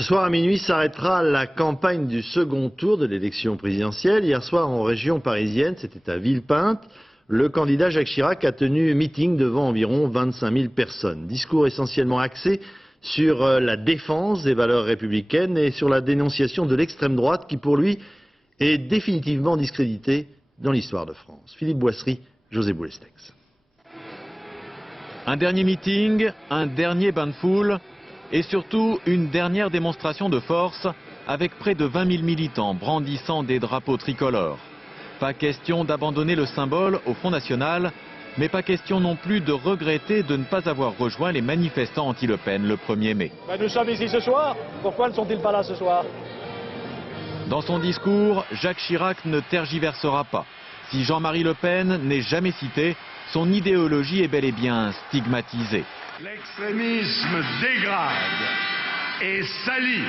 Ce soir à minuit s'arrêtera la campagne du second tour de l'élection présidentielle. Hier soir en région parisienne, c'était à Villepinte, le candidat Jacques Chirac a tenu meeting devant environ 25 000 personnes. Discours essentiellement axé sur la défense des valeurs républicaines et sur la dénonciation de l'extrême droite qui pour lui est définitivement discréditée dans l'histoire de France. Philippe Boissry, José Boulestex. Un dernier meeting, un dernier bain de foule et surtout une dernière démonstration de force avec près de 20 000 militants brandissant des drapeaux tricolores. Pas question d'abandonner le symbole au Front National, mais pas question non plus de regretter de ne pas avoir rejoint les manifestants anti-Le Pen le 1er mai. Nous sommes ici ce soir, pourquoi ne sont-ils pas là ce soir? Dans son discours, Jacques Chirac ne tergiversera pas. Si Jean-Marie Le Pen n'est jamais cité, son idéologie est bel et bien stigmatisée. L'extrémisme dégrade et salit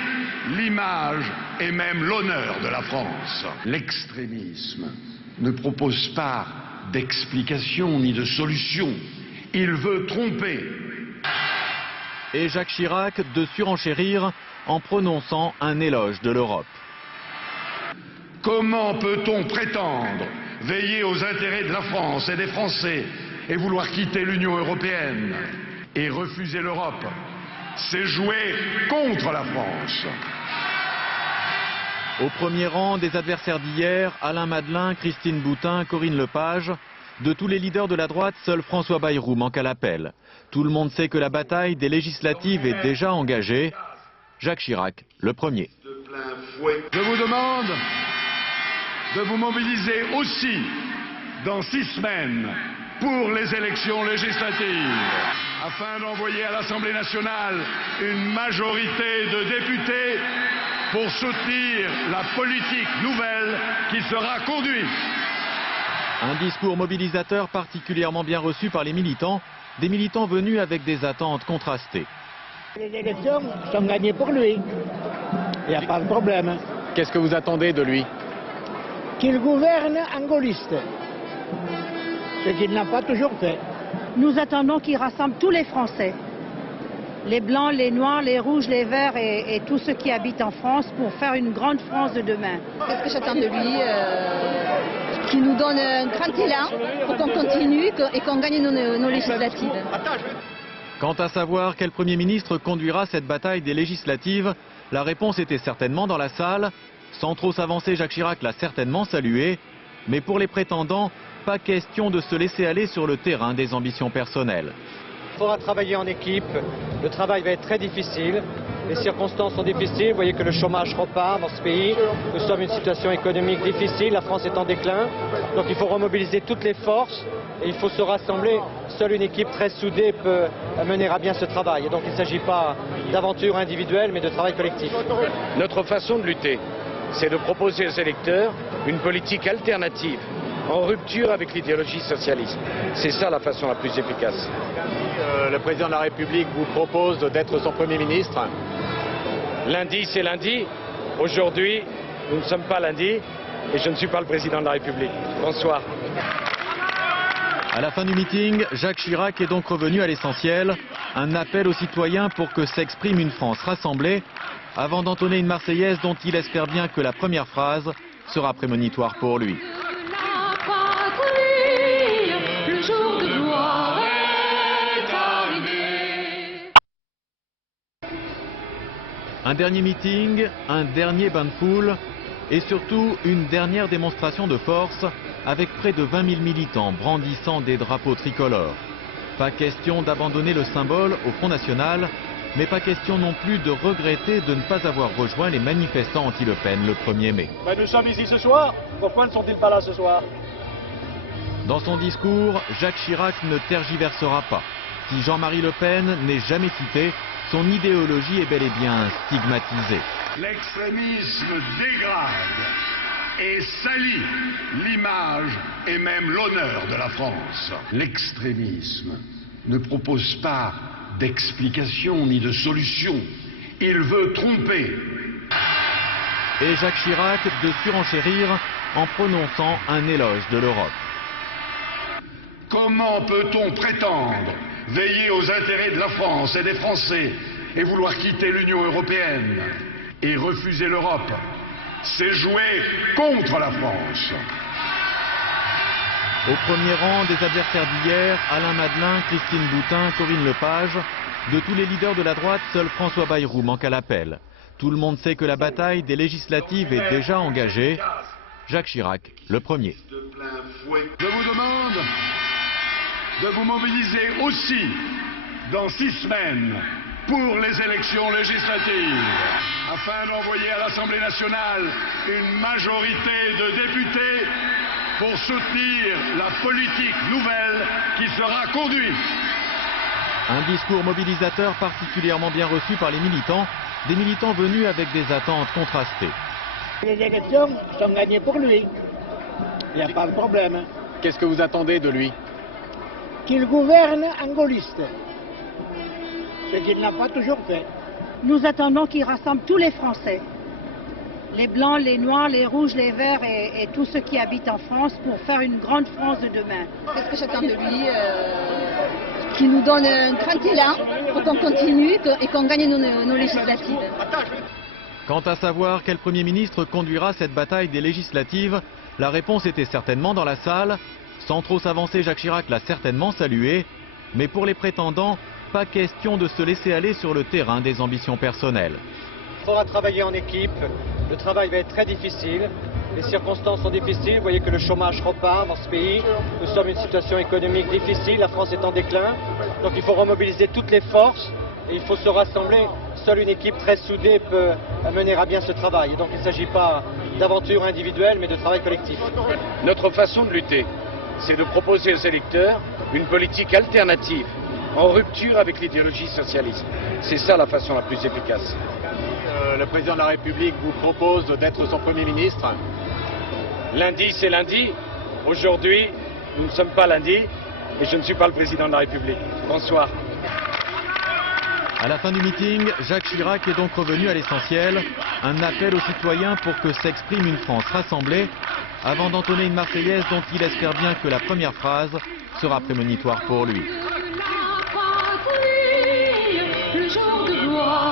l'image et même l'honneur de la France. L'extrémisme ne propose pas d'explication ni de solution. Il veut tromper. Et Jacques Chirac de surenchérir en prononçant un éloge de l'Europe. Comment peut-on prétendre veiller aux intérêts de la France et des Français et vouloir quitter l'Union européenne et refuser l'Europe? C'est jouer contre la France. Au premier rang des adversaires d'hier, Alain Madelin, Christine Boutin, Corinne Lepage. De tous les leaders de la droite, seul François Bayrou manque à l'appel. Tout le monde sait que la bataille des législatives est déjà engagée. Jacques Chirac, le premier. Je vous demande de vous mobiliser aussi dans 6 semaines pour les élections législatives, afin d'envoyer à l'Assemblée nationale une majorité de députés pour soutenir la politique nouvelle qui sera conduite. Un discours mobilisateur particulièrement bien reçu par les militants, des militants venus avec des attentes contrastées. Les élections sont gagnées pour lui, il n'y a pas de problème. Qu'est-ce que vous attendez de lui? Qu'il gouverne en gaulliste, ce qu'il n'a pas toujours fait. Nous attendons qu'il rassemble tous les Français, les blancs, les noirs, les rouges, les verts et tous ceux qui habitent en France pour faire une grande France de demain. Qu'est-ce que j'attends de lui? Qu'il nous donne un grand élan pour qu'on continue et qu'on gagne nos législatives. Quant à savoir quel Premier ministre conduira cette bataille des législatives, la réponse était certainement dans la salle. Sans trop s'avancer, Jacques Chirac l'a certainement salué. Mais pour les prétendants, pas question de se laisser aller sur le terrain des ambitions personnelles. Il faudra travailler en équipe, le travail va être très difficile, les circonstances sont difficiles, vous voyez que le chômage repart dans ce pays, nous sommes dans une situation économique difficile, la France est en déclin, donc il faut remobiliser toutes les forces et il faut se rassembler. Seule une équipe très soudée peut mener à bien ce travail, et donc il ne s'agit pas d'aventure individuelle mais de travail collectif. Notre façon de lutter, c'est de proposer aux électeurs une politique alternative, en rupture avec l'idéologie socialiste. C'est ça la façon la plus efficace. Le président de la République vous propose d'être son Premier ministre. Lundi, c'est lundi. Aujourd'hui, nous ne sommes pas lundi et je ne suis pas le président de la République. Bonsoir. À la fin du meeting, Jacques Chirac est donc revenu à l'essentiel. Un appel aux citoyens pour que s'exprime une France rassemblée, avant d'entonner une Marseillaise dont il espère bien que la première phrase sera prémonitoire pour lui. Un dernier meeting, un dernier bain de foule et surtout une dernière démonstration de force avec près de 20 000 militants brandissant des drapeaux tricolores. Pas question d'abandonner le symbole au Front National, mais pas question non plus de regretter de ne pas avoir rejoint les manifestants anti-Le Pen le 1er mai. Nous sommes ici ce soir, pourquoi ne sont-ils pas là ce soir? Dans son discours, Jacques Chirac ne tergiversera pas. Si Jean-Marie Le Pen n'est jamais cité, son idéologie est bel et bien stigmatisée. L'extrémisme dégrade et salit l'image et même l'honneur de la France. L'extrémisme ne propose pas d'explication ni de solution. Il veut tromper. Et Jacques Chirac de surenchérir en prononçant un éloge de l'Europe. Comment peut-on prétendre veiller aux intérêts de la France et des Français et vouloir quitter l'Union européenne et refuser l'Europe, c'est jouer contre la France. Au premier rang des adversaires d'hier, Alain Madelin, Christine Boutin, Corinne Lepage. De tous les leaders de la droite, seul François Bayrou manque à l'appel. Tout le monde sait que la bataille des législatives est déjà engagée. Jacques Chirac, le premier. Je vous demande de vous mobiliser aussi dans 6 semaines pour les élections législatives, afin d'envoyer à l'Assemblée nationale une majorité de députés pour soutenir la politique nouvelle qui sera conduite. Un discours mobilisateur particulièrement bien reçu par les militants, des militants venus avec des attentes contrastées. Les élections sont gagnées pour lui. Il n'y a pas de problème. Qu'est-ce que vous attendez de lui? Qu'il gouverne en gaulliste, ce qu'il n'a pas toujours fait. Nous attendons qu'il rassemble tous les Français, les blancs, les noirs, les rouges, les verts et tous ceux qui habitent en France pour faire une grande France de demain. Qu'est-ce que j'attends de lui? Qu'il nous donne un grand élan pour qu'on continue et qu'on gagne nos législatives. Quant à savoir quel Premier ministre conduira cette bataille des législatives, la réponse était certainement dans la salle. Sans trop s'avancer, Jacques Chirac l'a certainement salué. Mais pour les prétendants, pas question de se laisser aller sur le terrain des ambitions personnelles. Il faudra travailler en équipe, le travail va être très difficile, les circonstances sont difficiles, vous voyez que le chômage repart dans ce pays, nous sommes dans une situation économique difficile, la France est en déclin, donc il faut remobiliser toutes les forces et il faut se rassembler. Seule une équipe très soudée peut mener à bien ce travail, et donc il ne s'agit pas d'aventure individuelle mais de travail collectif. Notre façon de lutter, c'est de proposer aux électeurs une politique alternative, en rupture avec l'idéologie socialiste. C'est ça la façon la plus efficace. Le président de la République vous propose d'être son Premier ministre. Lundi, c'est lundi. Aujourd'hui, nous ne sommes pas lundi et je ne suis pas le président de la République. Bonsoir. À la fin du meeting, Jacques Chirac est donc revenu à l'essentiel, un appel aux citoyens pour que s'exprime une France rassemblée, avant d'entonner une Marseillaise dont il espère bien que la première phrase sera prémonitoire pour lui. Le jour de gloire.